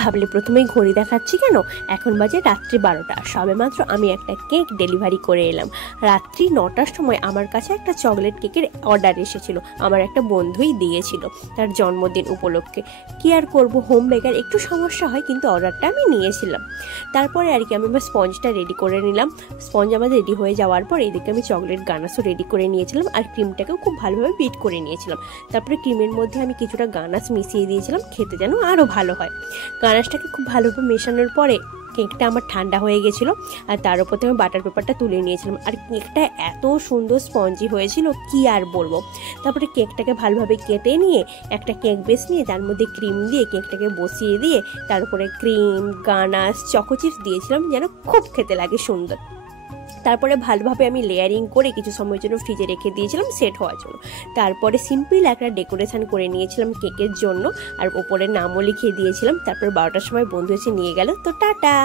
ভাবলে প্রথমেই ঘড়ি দেখাচ্ছি কেন? এখন বাজে রাত্রি 12টা। সবেমাত্র আমি একটা কেক ডেলিভারি করে এলাম। রাত্রি 9টার সময় আমার কাছে একটা চকলেট কেকের অর্ডার এসেছিল, আমার একটা বন্ধুই দিয়েছিল তার জন্মদিন উপলক্ষে। কি আর করবো, হোম বেকার একটু সমস্যা হয়, কিন্তু অর্ডারটা আমি নিয়েছিলাম। তারপরে আর কি আমি আমার স্পঞ্জটা রেডি করে নিলাম। স্পঞ্জ আমার রেডি হয়ে যাওয়ার পর এদিকে আমি চকলেট গানাশও রেডি করে নিয়েছিলাম, আর ক্রিমটাকেও খুব ভালোভাবে বিট করে নিয়েছিলাম। তারপরে ক্রিমের মধ্যে আমি কিছুটা গানাশ মিশিয়ে দিয়েছিলাম, খেতে যেন আরও ভালো হয়। গানাশটাকে খুব ভালোভাবে মেশানোর পরে কেকটা আমার ঠান্ডা হয়ে গেছিলো, আর তার উপর থেকে আমি বাটার পেপারটা তুলে নিয়েছিলাম। আর কেকটা এত সুন্দর স্পঞ্জি হয়েছিল কি আর বলবো। তারপরে কেকটাকে ভালোভাবে কেটে নিয়ে একটা কেক বেস নিয়ে তার মধ্যে ক্রিম দিয়ে কেকটাকে বসিয়ে দিয়ে তার উপরে ক্রিম, গানাশ, চকো চিপস দিয়েছিলাম, যেন খুব খেতে লাগে সুন্দর। তারপরে ভালোভাবে আমি লেয়ারিং করে কিছু সময়ের জন্য ফ্রিজে রেখে দিয়েছিলাম সেট হওয়ার জন্য। তারপরে সিম্পল একটা ডেকোরেশন করে নিয়েছিলাম কেকের জন্য, আর ওপরে নামও লিখিয়ে দিয়েছিলাম। তারপর 12টার সময় বন্ধু এসে নিয়ে গেল। তো টাটা।